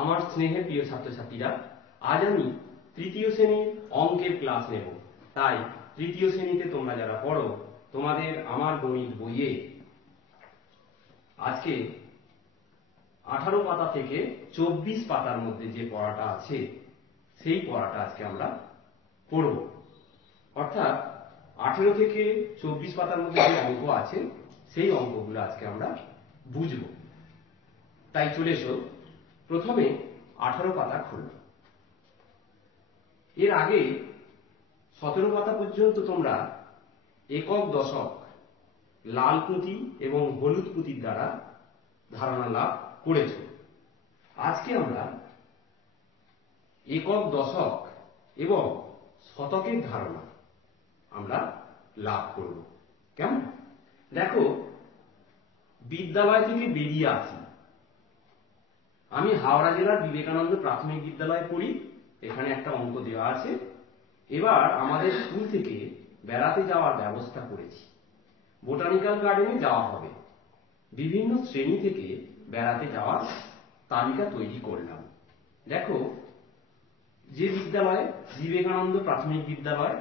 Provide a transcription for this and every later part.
আমার স্নেহের প্রিয় ছাত্রছাত্রীরা, আজ আমি তৃতীয় শ্রেণীর অঙ্কের ক্লাস নেব। তাই তৃতীয় শ্রেণীতে তোমরা যারা পড়ো, তোমাদের আমার গণিত বইয়ে আজকে 18 পাতা থেকে 24 পাতার মধ্যে যে পড়াটা আছে সেই পড়াটা আজকে আমরা পড়ব। অর্থাৎ 18 থেকে 24 পাতার মধ্যে যে অঙ্ক আছে সেই অঙ্কগুলো আজকে আমরা বুঝব। তাই চলে এসো, প্রথমে 18 পাতা খুলব। এর আগে 17 পাতা পর্যন্ত তোমরা একক দশক, লাল পুঁতি এবং হলুদ পুঁতির দ্বারা ধারণা লাভ করেছ। আজকে আমরা একক দশক এবং শতকের ধারণা আমরা লাভ করব। কেমন? দেখো, বিদ্যালয় থেকে বেরিয়ে আসি। আমি হাওড়া জেলার বিবেকানন্দ প্রাথমিক বিদ্যালয়ে পড়ি। এখানে একটা অঙ্ক দেওয়া আছে। এবার আমাদের স্কুল থেকে বেড়াতে যাওয়ার ব্যবস্থা করেছি। বোটানিক্যাল গার্ডেনে যাওয়া হবে। বিভিন্ন শ্রেণী থেকে বেড়াতে যাওয়ার তালিকা তৈরি করলাম। দেখো, যে বিদ্যালয়ে বিবেকানন্দ প্রাথমিক বিদ্যালয়,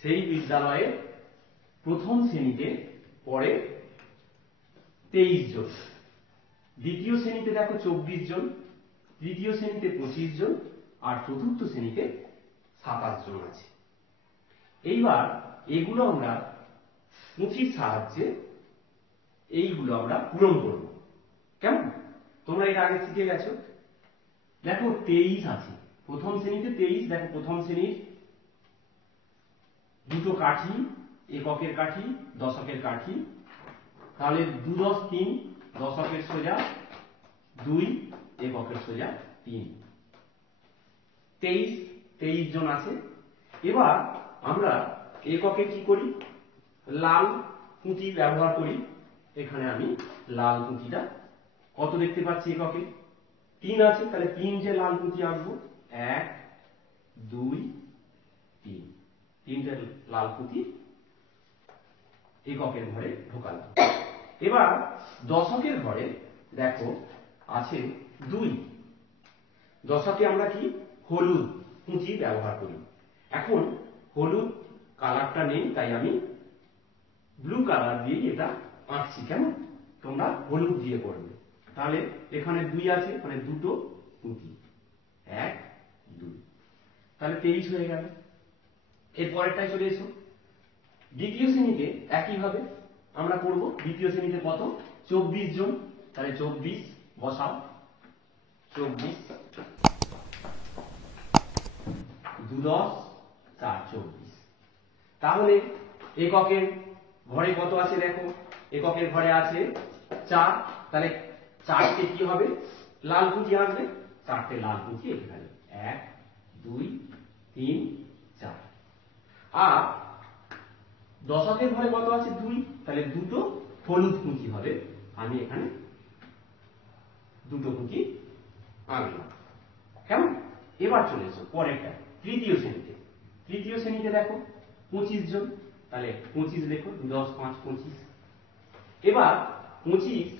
সেই বিদ্যালয়ে প্রথম শ্রেণীতে পড়ে 23 জন, দ্বিতীয় শ্রেণীতে দেখো 24 জন, তৃতীয় শ্রেণীতে 25 জন, আর চতুর্থ শ্রেণীতে 27 জন আছে। এইবার এগুলো আমরা পুঁথির সাহায্যে এইগুলো আমরা পূরণ করব। কেমন? তোমরা এর আগে শিখে গেছো। দেখো, 23 আছে প্রথম শ্রেণীতে। 23 দেখো, প্রথম শ্রেণীর দুটো কাঠি, এককের কাঠি, দশকের কাঠি। তাহলে 2 10 3, দশকের সোজা 2, এককের সোজা 3। 23 জন আছে। এবার আমরা এককে কি করি? লাল পুঁতি ব্যবহার করি। এখানে আমি লাল পুঁতিটা কত দেখতে পাচ্ছি? এককে 3 আছে, তাহলে 3 যে লাল পুঁতি আঁকবো, 1 2 3, 3টে লাল পুঁতি এককের ঘরে ঢোকালাম। এবার দশকের ঘরে দেখো আছে 2। দশকে আমরা কি হলুদ পুঁতি ব্যবহার করি। এখন হলুদ কালারটা নেই, তাই আমি ব্লু কালার দিয়ে এটা আঁকছি। কেমন? তোমরা হলুদ দিয়ে করবে। তাহলে এখানে 2 আছে, মানে দুটো পুঁতি, 1 2, তাহলে 23 হয়ে গেল। এর পরেরটাই চলে এসো। দ্বিতীয় শ্রেণীতে একইভাবে আমরা করব। দ্বিতীয় শ্রেণীতে কত? 24 জন, তাহলে 24 বসাও। 24 2 10 4 24। তাহলে এককের ঘরে কত আছে? দেখো, এককের ঘরে আছে 4। তাহলে 4টে কি হবে? লাল পুঁতি আঁকবে। 4টে লাল পুঁতি এখানে, 1 2 3 4। আর দশকের ঘরে কত আছে? 2, তাহলে দুটো হলুদ পুঁতি হবে। আমি এখানে দুটো পুঁতি আঁকলাম। কেমন? এবার চলে এসো পরেরটা, তৃতীয় শ্রেণীতে। তৃতীয় শ্রেণীতে দেখো 25 জন, তাহলে 25 দেখো, 2 10 5 25। এবার 25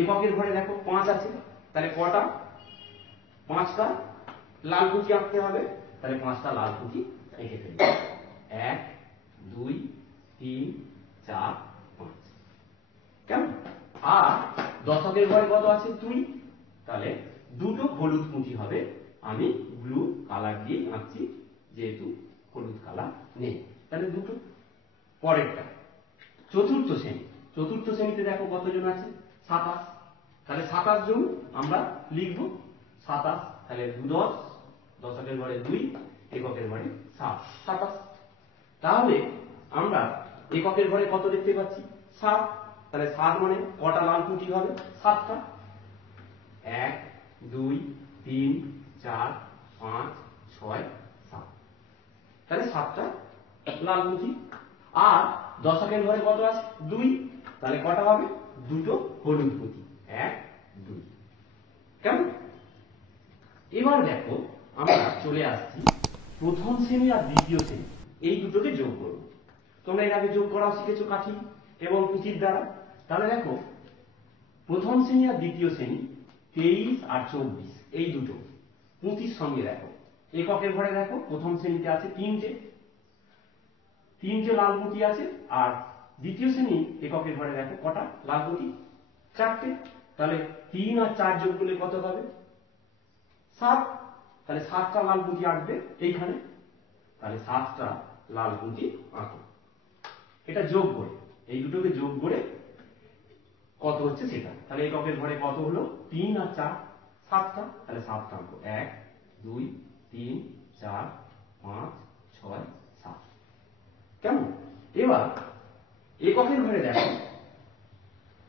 এককের ঘরে দেখো 5 আছে, তাহলে কটা? 5টা লাল পুঁতি আঁকতে হবে। তাহলে 5টা লাল পুঁতি এঁকে ফেলি, 1 2 3 4 5। কেমন? আর দশকের ঘরে কত আছে? 2, তাহলে দুটো হলুদ পুঁতি হবে। আমি ব্লু কালার দিয়ে আঁকছি, যেহেতু হলুদ কালার নেই, তাহলে দুটো। পরেরটা চতুর্থ শ্রেণী। চতুর্থ শ্রেণীতে দেখো কতজন আছে? 27। তাহলে 27 জন আমরা লিখব, 27। তাহলে 2 10, দশকের ঘরে 2, এককের ঘরে 7, 27। তাহলে আমরা এককের ঘরে কত দেখতে পাচ্ছি? 7। তাহলে 7 মানে কটা লাল পুঁতি হবে? 7টা। 1 2 3 4 5 6 7, তাহলে 7টা লাল পুঁতি। আর দশকের ঘরে কত আছে? 2, তাহলে কটা হবে? দুটো হলুদ পুঁতি, 1 2। কেমন? এবার দেখো, আমরা চলে আসছি প্রথম শ্রেণী আর দ্বিতীয় শ্রেণী, এই দুটোকে যোগ করব। তোমরা এর আগে যোগ করাও শিখেছো কাঠি এবং পুঁতির দ্বারা। তাহলে দেখো, প্রথম শ্রেণী আর দ্বিতীয় শ্রেণী 23 আর 24 এই দুটো পুঁতির সঙ্গে দেখো এককের ঘরে দেখো প্রথম শ্রেণীতে আছে তিনটে লাল পুঁতি আছে, আর দ্বিতীয় শ্রেণী এককের ঘরে দেখো কটা লাল পুঁতি? 4টে। তাহলে 3 আর 4 যোগ করলে কত হবে? 7। তাহলে 7টা লাল পুঁতি আঁকবে এইখানে। তাহলে 7টা লাল পুঁতি আঁকো। এটা যোগ করে, এই দুটোকে যোগ করে কত হচ্ছে সেটা। তাহলে এককের ঘরে কত হলো? 3 আর 4 7টা। তাহলে 7টা আঁকো। 1 2 3 4 5 6 7। কেমন? এবার এককের ঘরে দেখো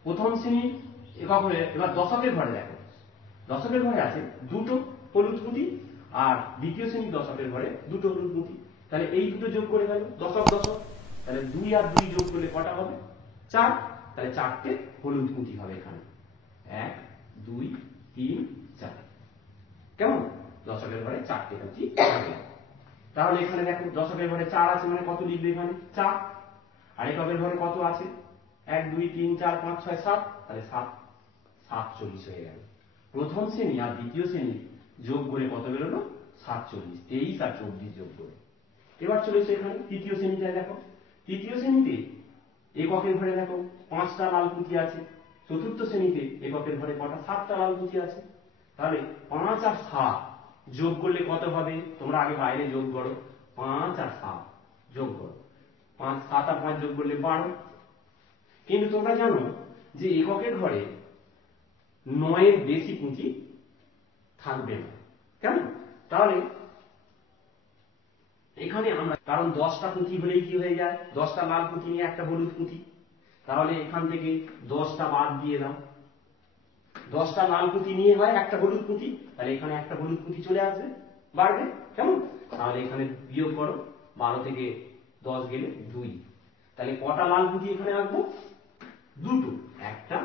প্রথম শ্রেণীর একক ঘরে, এবার দশকের ঘরে দেখো দশকের ঘরে আছে দুটো হলুদ পুঁতি, আর দ্বিতীয় শ্রেণীর দশকের ঘরে দুটো হলুদ পুঁতি। তাহলে এই দুটো যোগ করে গেল দশক। তাহলে 2 আর 2 যোগ করলে কটা হবে? 4। তাহলে 4টে হলুদ পুঁতি হবে এখানে। 1 2 3 4। কেমন? দশকের ঘরে 4টে পুঁতি থাকে। তাহলে এখানে দেখো দশকের ঘরে 4 আছে মানে কত লিখবে এখানে? 4। আর এককের ঘরে কত আছে? 1 2 3 4 5 6 7। তাহলে 7 47 হয়ে গেল। প্রথম শ্রেণী আর দ্বিতীয় শ্রেণী যোগ করে কত বেরোলো? 47। 23 আর 24 যোগ করে। এবার চলেছে এখানে তৃতীয় শ্রেণীতে দেখো তৃতীয় শ্রেণীতে এককের ঘরে দেখো 5টা লাল পুঁতি আছে। চতুর্থ শ্রেণীতে এককের ঘরে কটা? 7টা লাল পুঁতি আছে। তাহলে 5 আর 7 যোগ করলে কত হবে? তোমরা আগে বাইরে যোগ করো। 5 আর 7 যোগ করো। 5 7 আর 5 যোগ করলে 12। কিন্তু তোমরা জানো যে এককের ঘরে 9 এর বেশি পুঁতি থাকবে না। কেন? তাহলে এখানে আমরা, কারণ 10টা পুঁতি হলেই কি হয়ে যায়? 10টা লাল পুঁতি নিয়ে একটা হলুদ পুঁতি। তাহলে এখান থেকে 10টা বাদ দিয়ে দাও। 10টা লাল পুঁতি নিয়ে হয় একটা হলুদ পুঁতি। তাহলে এখানে একটা হলুদ পুঁতি চলে আসবে, বাড়বে। কেমন? তাহলে এখানে বিয়োগ করো। 12 থেকে 10 গেলে 2। তাহলে কটা লাল পুঁতি এখানে আঁকবো? দুটো। একটা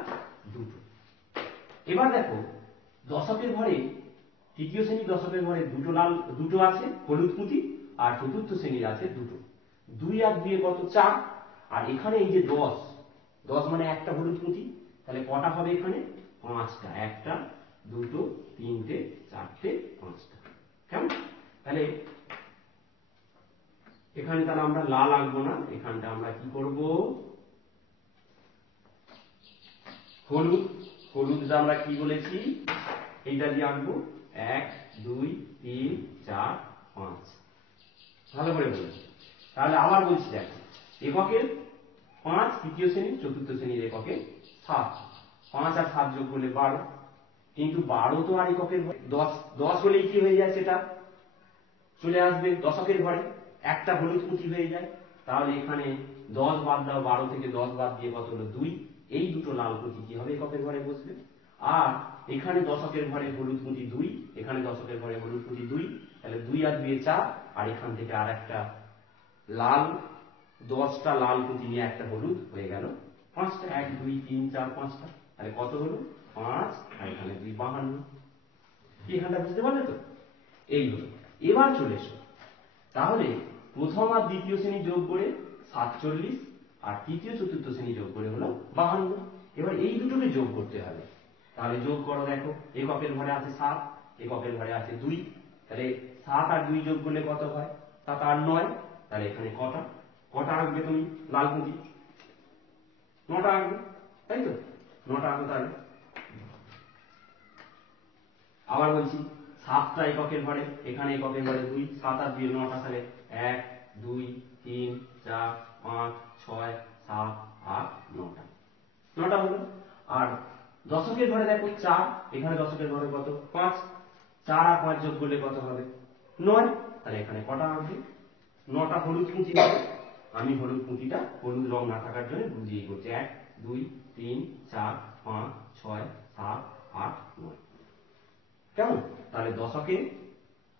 দুটো। এবার দেখো দশকের ঘরে তৃতীয় শ্রেণীর দশকের ঘরে দুটো আছে হলুদ পুঁতি, আর চতুর্থ শ্রেণীর আছে দুটো। 2 আর 2 কত? 4। আর এখানে এই যে 10 মানে একটা হলুদ পুঁতি। তাহলে কটা হবে এখানে? 5টা। একটা দুটো তিনটে চারটে 5টা। কেমন? তাহলে এখানে তাহলে আমরা লাল আঁকবো না, এখানটা আমরা কি করব? হলুদটা আমরা কি বলেছি? এইটা দিয়ে আঁকবো। 1 2 3 4 5। ভালো করে বলেছি। তাহলে আবার বলছি দেখো এককের 5, তৃতীয় শ্রেণী চতুর্থ শ্রেণীর এককে 7। 5 আর 7 যোগ করলে 12। কিন্তু 12 তো আর এককের 10 হলেই কি হয়ে যায়? সেটা চলে আসবে দশকের ঘরে, একটা হলুদ পুঁতি হয়ে যায়। তাহলে এখানে 10 বাদ দাও, 12 থেকে 10 বাদ দিয়ে কত হলো? 2। এই দুটো লাল পুঁতি কি হবে? এককের ঘরে বসবে। আর এখানে দশকের ঘরে হলুদ পুঁতি 2, এখানে দশকের ঘরে হলুদ পুঁতি 2। তাহলে 2 আর 2 4। আর এখান থেকে আর একটা লাল, 10টা লাল পুঁতি নিয়ে একটা হলুদ হয়ে গেল 5টা। 1 2 3 4 5টা। তাহলে কত হলো? 5 আর এখানে 2 52। এখানটা বুঝতে পারলে তো? এই হলো। এবার চলে এসো, তাহলে প্রথম আর দ্বিতীয় শ্রেণী যোগ করে 47, আর তৃতীয় চতুর্থ শ্রেণী যোগ করে হলো 52। এবার এই দুটোকে যোগ করতে হবে। তাহলে যোগ করো। দেখো এককের ঘরে আছে 7, এককের ঘরে আছে 2। তাহলে 7 আর 2 যোগ করলে কত হয়? 7 আর 9। তাহলে এখানে কটা আঁকবে তুমি লাল পুঁতি? 9টা আঁকবে, তাই তো? 9টা আঁকো তাহলে। আবার বলছি 7টা এককের ঘরে, এখানে এককের ঘরে 2, 7 আর 2 9টা। তাহলে 1 2 3 4 5 6 7 8 9টা। 9টা হলো। আর দশকের ঘরে দেখো 4, এখানে দশকের ঘরে কত? 5। 4 আর 5 যোগ করলে কত হবে? 9। তাহলে এখানে কটা আসবে? 9টা হলুদ পুঁতি হবে। আমি হলুদ পুঁতিটা হলুদ রং না থাকার জন্য বুঝিয়ে করছি। 1 2 3 4 5 6 7 8 9। কেমন? তাহলে দশকে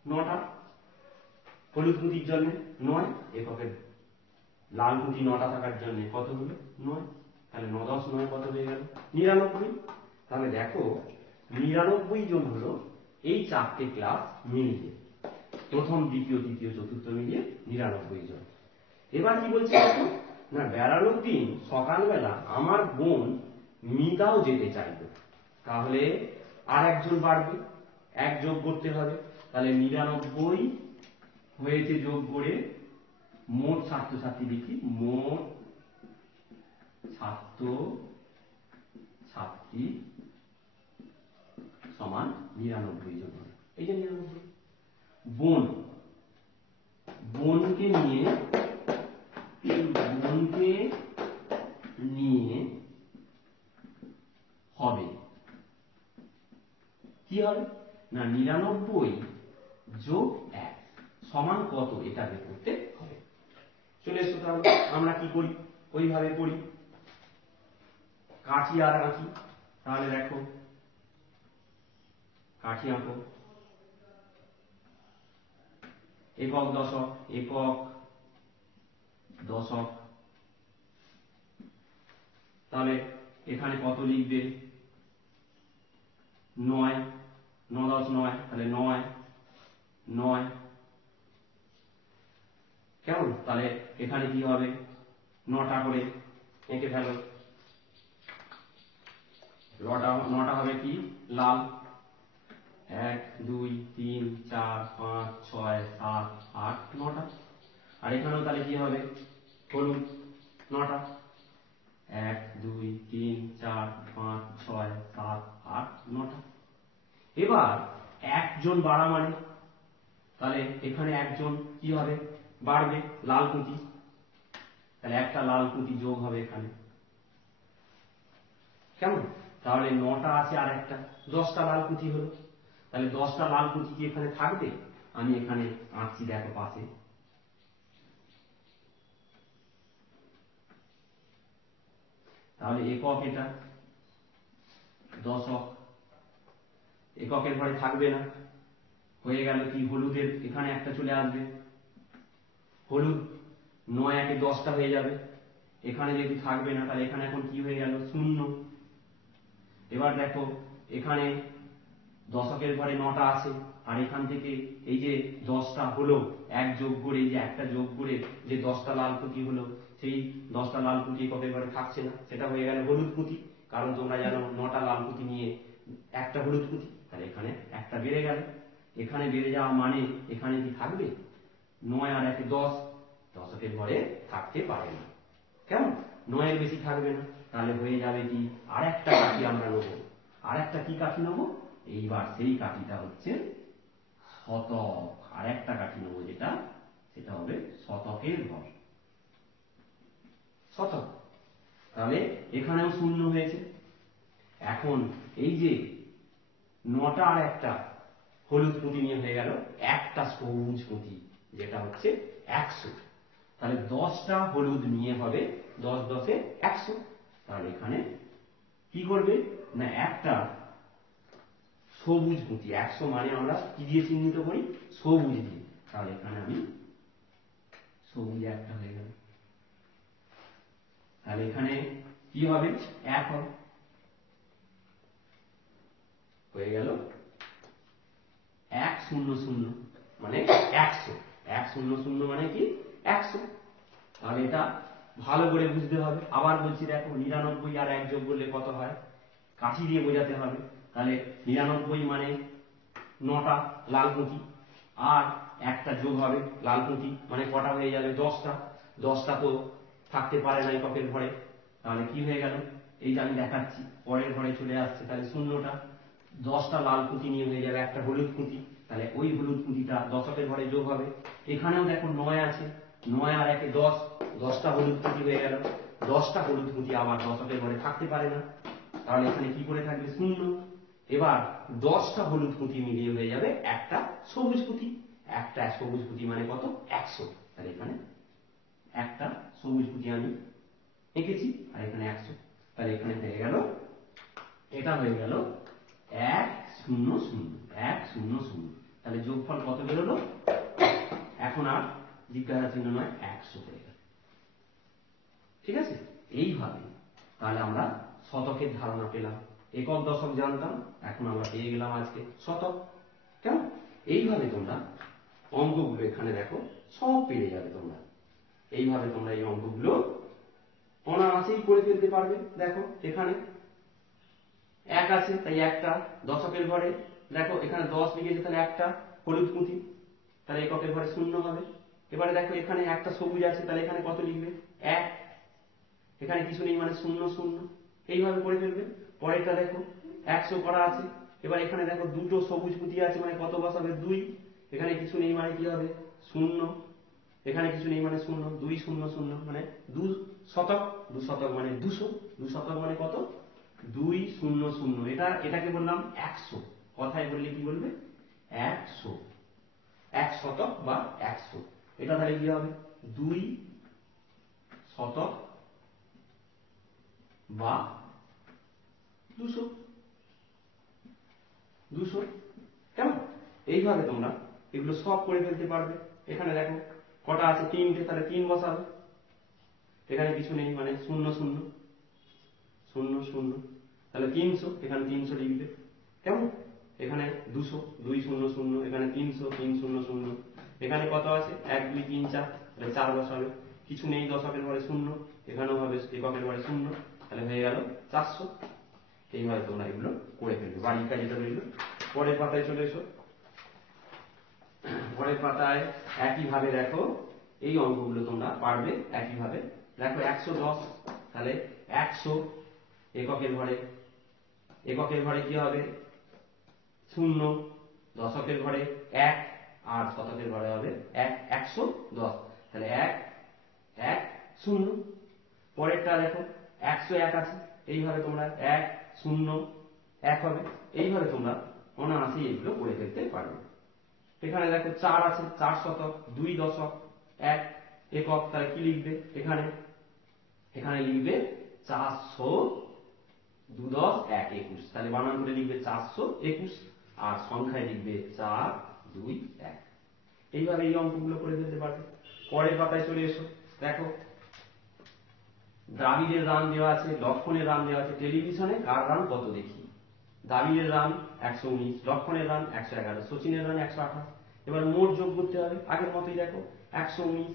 9টা হলুদ পুঁতির জন্য 9, এককের লাল পুঁতি 9টা থাকার জন্য কত হলো? 9। তাহলে 9 10 9 কত হয়ে গেল? 99। তাহলে দেখো 99 জন হলো এই 4টে ক্লাস মিলিয়ে, প্রথম দ্বিতীয় তৃতীয় চতুর্থ মিলিয়ে 99 জন। এবার কি বলছে দেখো না, বেড়ানোর দিন সকালবেলা আমার বোন মিতাও যেতে চাইবে। তাহলে আর একজন বাড়বে, এক যোগ করতে হবে, তাহলে 99 হয়েছে যোগ করে মোট ছাত্রছাত্রী লিখি, মোট ছাত্রছাত্রী সমান 99 জন। এই যে 99। বোনকে নিয়ে হবে কি হবে না 99 যোগ 1 সমান কত, এটা বের করতে হবে। চলে এসো, তাহলে আমরা কি করি, ওইভাবে করি, কাঠি আর আঁকি। তাহলে দেখো, কাঠি আঁকো, একক দশক, একক দশক। তাহলে এখানে কত লিখবে, 9, 9 10 9, তাহলে 9 9 কেমন। তাহলে এখানে কি হবে, 9টা করে এঁকে ফেলো, 9টা হবে কি লাল, 1 2 3 4 5 6 7 8 9টা। আর এখানেও তাহলে কি হবে, হলুদ 9টা, 1 2 3 4 5 6 7 8 9টা। এবার একজন বাড়া মানে, তাহলে এখানে একজন কি হবে, বাড়বে, লাল কুঁতি, তাহলে একটা লাল কুঁতি যোগ হবে এখানে, কেমন। তাহলে 9টা আছে আর একটা, 10টা লাল কুঁতি হলো। তাহলে 10টা লাল কুঁতি কি এখানে থাকবে, আমি এখানে আঁকছি, দেখো পাশে। তাহলে একক, এটা দশক, এককের ঘরে থাকবে না, হয়ে গেল কি হলুদের এখানে একটা চলে আসবে, হলুদ 9 1 10টা হয়ে যাবে, এখানে যদি থাকবে না, তাহলে এখানে এখন কি হয়ে গেল, 0। এবার দেখো এখানে দশকের ঘরে 9টা আছে, আর এখান থেকে এই যে 10টা হলো, এক যোগ করে, এই যে একটা যোগ করে যে 10টা লাল কুঁতি হলো, সেই 10টা লাল কুঁতি এককের ঘরে থাকছে না, সেটা হয়ে গেল হলুদ কুঁতি। কারণ তোমরা জানো 9টা লাল কুঁতি নিয়ে একটা হলুদ কুঁতি, তাহলে এখানে একটা বেড়ে গেল। এখানে বেড়ে যাওয়া মানে এখানে কি থাকবে, 9 আর 1 10, দশকের ঘরে থাকতে পারে না, কেমন, 9 এর বেশি থাকবে না। তাহলে হয়ে যাবে কি, আর একটা কাঠি আমরা নেবো, আর একটা কি কাঠি নেবো, এইবার সেই কাঠিটা হচ্ছে শতক। আর একটা কাঠি নেবো যেটা, সেটা হবে শতকের ঘর, শতক। তাহলে এখানেও 0 হয়েছে। এখন এই যে 9টা আর একটা হলুদ পুঁতি নিয়ে হয়ে গেল একটা সবুজ পুঁতি, যেটা হচ্ছে 100। তাহলে 10টা হলুদ নিয়ে হবে 10 10 100। তাহলে এখানে কি করবে না, একটা সবুজ পুঁতি, 100 মানে আমরা কি দিয়ে চিহ্নিত করি, সবুজ দিয়ে। তাহলে এখানে আমি সবুজ একটা হয়ে গেল। তাহলে এখানে কি হবে, 1 হবে, হয়ে গেল 1 0 0 মানে 100, 1 0 0 মানে কি 100। তাহলে এটা ভালো করে বুঝতে হবে। আবার বলছি দেখো, 99 আর 1 যোগ করলে কত হয়, কাঠি দিয়ে বোঝাতে হবে। তাহলে 99 মানে 9টা লাল পুঁতি, আর একটা যোগ হবে লাল পুঁতি, মানে কটা হয়ে যাবে, 10টা। 10টা তো থাকতে পারে না এককের ঘরে, তাহলে কি হয়ে গেল, এই যে আমি দেখাচ্ছি পরের ঘরে চলে আসছে, তাহলে 0টা, 10টা লাল পুঁতি নিয়ে হয়ে যাবে একটা হলুদ পুঁতি, তাহলে ওই হলুদ পুঁতিটা দশকের ঘরে যোগ হবে। এখানেও দেখো 9 আছে, 9 আর 1 10, 10টা হলুদ পুঁতি হয়ে গেল। 10টা হলুদ পুঁতি আবার দশকের ঘরে থাকতে পারে না, তাহলে এখানে কি করে থাকবে, 0। এবার 10টা হলুদ পুঁতি মিলিয়ে হয়ে যাবে একটা সবুজ পুঁতি, একটা সবুজ পুঁতি মানে কত, 100। তাহলে এখানে একটা সবুজ পুঁতি আমি এঁকেছি, আর এখানে 100। তাহলে এখানে হয়ে গেল, এটা হয়ে গেল 1 0 0 1 0 0। তাহলে যোগফল কত বেরোলো, এখন আর জিজ্ঞাসা চিহ্ন নয়, 100 হয়ে গেল। ঠিক আছে, এইভাবে তাহলে আমরা শতকের ধারণা পেলাম। একক দশক জানতাম, এখন আমরা পেয়ে গেলাম আজকে শতক। কেমন, এইভাবে তোমরা অঙ্কগুলো এখানে দেখো সব পেরে যাবে তোমরা। এইভাবে তোমরা এই অঙ্কগুলো অনায়াসেই করে ফেলতে পারবে। দেখো এখানে এক আছে তাই একটা, দশকের ঘরে দেখো এখানে 10 লিখেছে তাহলে একটা হলুদ পুঁতি, তাহলে এককের ঘরে 0 হবে। এবারে দেখো এখানে একটা সবুজ আছে তাহলে এখানে কত লিখবে 1, এখানে কিছু নেই মানে 0 0, এইভাবে করে ফেলবে। পরেরটা দেখো 100 করা আছে, এবার এখানে দেখো দুটো সবুজ পুঁতি আছে মানে কত বসাবে 2, এখানে কিছু নেই মানে কি হবে 0, এখানে কিছু নেই মানে 0, 2 0 0 মানে 2 শতক, 2 শতক মানে 200, 2 শতক মানে কত 2 0 0, এটাকে বললাম 100, কথায় বললে কি বলবে 100, 1 শতক বা 100, এটা তাহলে কি হবে 2 শতক বা 200, 200 কেমন? এইভাবে তোমরা এগুলো সব করে ফেলতে পারবে। এখানে দেখো কটা আছে 3টে, তাহলে 3 বসাবে, এখানে কিছু নেই মানে 0 0 0 0, তাহলে 300, এখানে 300 লিখবে কেমন? এখানে 200 2 0 0, এখানে 300 3 0 0, এখানে কত আছে 1 2 3 4, তাহলে 4 বসাবে, কিছু নেই দশকের ঘরে 0, এখানেও হবে এককের ঘরে 0, তাহলে হয়ে গেল 400। এইভাবে তোমরা এগুলো করে ফেলবে, বাড়ির কাজ এটা রইল। পরের পাতায় চলে এসো। পরের পাতায় একইভাবে দেখো এই অঙ্কগুলো তোমরা পারবে একইভাবে। দেখো 110, তাহলে 100 এককের ঘরে, এককের ঘরে কি হবে 0, দশকের ঘরে 1, আর শতকের ঘরে হবে 1, 110, তাহলে 1 1 0। পরেরটা দেখো 101 আছে, এইভাবে তোমরা 1 0 1 হবে, এইভাবে তোমরা অনায়াসেই এগুলো করে ফেলতে পারবে। এখানে দেখো 4 আছে, 4 শতক, 2 দশক, 1 একক, তাহলে কি লিখবে এখানে, এখানে লিখবে 400, 2 10 1 21, তাহলে বানান করে লিখবে 421, আর সংখ্যায় লিখবে 4 2 1। এইভাবে এই অঙ্কগুলো করে ফেলতে পারবে। পরের পাতায় চলে এসো। দেখো দ্রাবিড়ের রান দেওয়া আছে, লক্ষণের রান দেওয়া আছে, টেলিভিশনে কার রান কত দেখি। দ্রাবিড়ের রান 119, লক্ষণের রান 111, সচিনের রান 128। এবার মোট যোগ করতে হবে আগের মতোই, দেখো 119,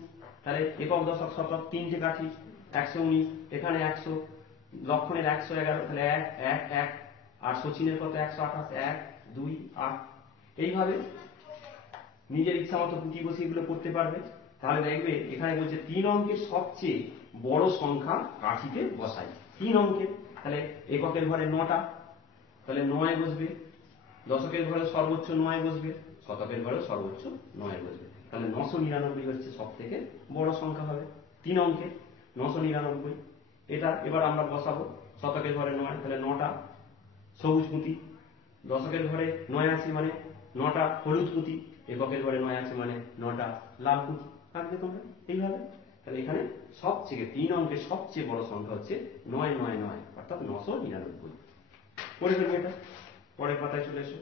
তাহলে একক দশক শতক 3টে কাঠি 119, এখানে 100, লক্ষণের 111, তাহলে 1 1 1, আর সচিনের কত 128, 1 2 8। এইভাবে নিজের ইচ্ছা মতো পুঁতি বসিয়ে এগুলো করতে পারবে। তাহলে দেখবে এখানে বলছে 3 অঙ্কের সবচেয়ে বড় সংখ্যা কাঠিতে বসাই, 3 অঙ্কের, তাহলে এককের ঘরে 9টা, তাহলে 9 বসবে, দশকের ঘরে সর্বোচ্চ 9 বসবে, শতকের ঘরে সর্বোচ্চ 9 বসবে, তাহলে 999 হচ্ছে সব থেকে বড় সংখ্যা হবে 3 অঙ্কের 999। এটা এবার আমরা বসাবো, শতকের ঘরে 9, তাহলে 9টা সবুজ পুঁতি, দশকের ঘরে 9 আছে মানে 9টা হলুদ পুঁতি, এককের ঘরে 9 আছে মানে 9টা লাল পুঁতি, থাকবে তোমরা এইভাবে। তাহলে এখানে সবচেয়ে 3 অঙ্কের সবচেয়ে বড় সংখ্যা হচ্ছে 999, অর্থাৎ 999। করে ফেলবে এটা। পরের পাতায় চলে এসো।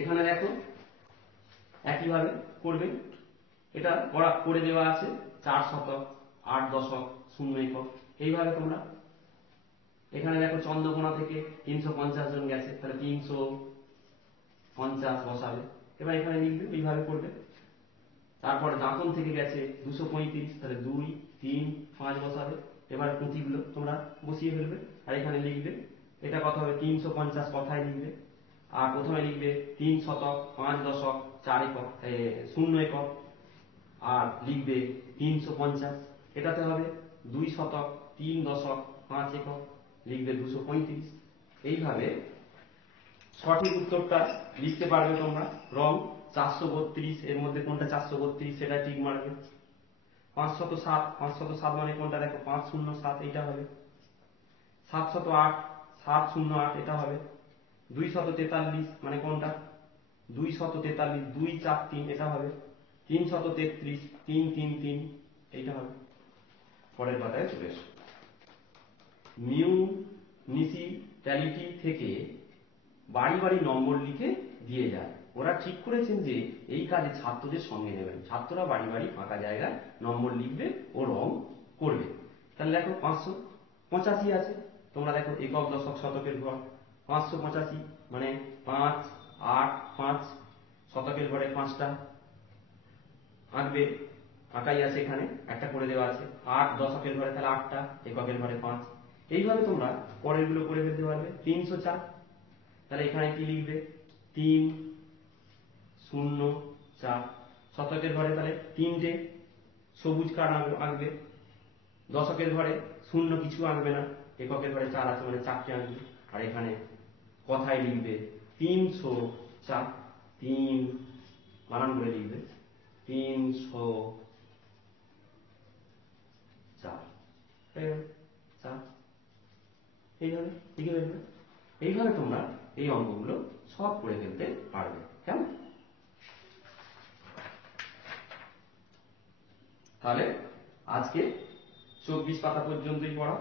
এখানে দেখো একইভাবে করবে, এটা করে দেওয়া আছে 4 শতক, 8 দশক, 0 একক, এইভাবে তোমরা। এখানে দেখো চন্দ্রকোনা থেকে 350 জন গেছে, তাহলে 350 বসাবে, এবার এখানে লিখবে এইভাবে করবে। তারপরে দাঁতন থেকে গেছে 235, তাহলে 2 3 5 বসাবে, এবার পুঁতিগুলো তোমরা বসিয়ে ফেলবে, আর এখানে লিখবে এটা কত হবে 350, কথায় লিখবে, আর প্রথমে লিখবে 3 শতক, 5 দশক, 4 একক 0 একক, আর লিখবে 350, এটাতে হবে 2 শতক, 3 দশক, 5 একক, লিখবে 235। এইভাবে সঠিক উত্তরটা লিখতে পারবে তোমরা। রং 432, এর মধ্যে কোনটা 432 সেটা টিক মারবে। 507, 507 মানে কোনটা দেখো 507, এটা হবে। 708, 708 এটা হবে। 243 মানে কোনটা 243, 243 এটা হবে। 333, 333 এইটা হবে। পরের পাতায় চলে এসো। মিউনিসিপ্যালিটি থেকে বাড়ি বাড়ি নম্বর লিখে দিয়ে যায়, ওরা ঠিক করেছেন যে এই কাজে ছাত্রদের সঙ্গে নেবেন, ছাত্ররা বাড়ি বাড়ি ফাঁকা জায়গায় নম্বর লিখবে ও রং করবে। তাহলে দেখো 585 আছে, তোমরা দেখো একক দশক শতকের ঘর 585 মানে 5 8 5, শতকের ঘরে 5টা আঁকবে, আঁকাই আছে এখানে একটা করে দেওয়া আছে। 8 দশকের ঘরে তাহলে 8টা, এককের ঘরে 5, এইভাবে তোমরা পরের গুলো করে ফেলতে পারবে। 304, তাহলে এখানে কি লিখবে? 3 0 4। শতকের ঘরে তাহলে 3টে সবুজ কার্ড আঁকবে। দশকের ঘরে শূন্য কিছু আঁকবে না, এককের ঘরে 4 আছে মানে 4টে আঁকবে। আর এখানে কথায় লিখবে 304, 3 বানান করে লিখবে 304, 4। এইভাবে লিখে ফেলবে। এইভাবে তোমরা এই অঙ্কগুলো সব করে ফেলতে পারবে। কেমন? তাহলে আজকে 24 পাতা পর্যন্তই পড়া।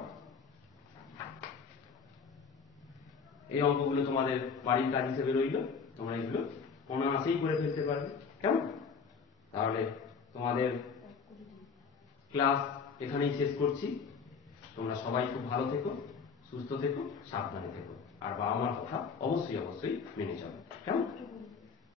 এই অঙ্কগুলো তোমাদের বাড়ির কাজ হিসেবে রইল, তোমরা এগুলো অনায়াসেই করে ফেলতে পারবে। কেমন? তাহলে তোমাদের ক্লাস এখানেই শেষ করছি। তোমরা সবাই খুব ভালো থেকো, সুস্থ থেকো, সাবধানে থেকো, আর বাবা মার কথা অবশ্যই মেনে চলো। কেমন?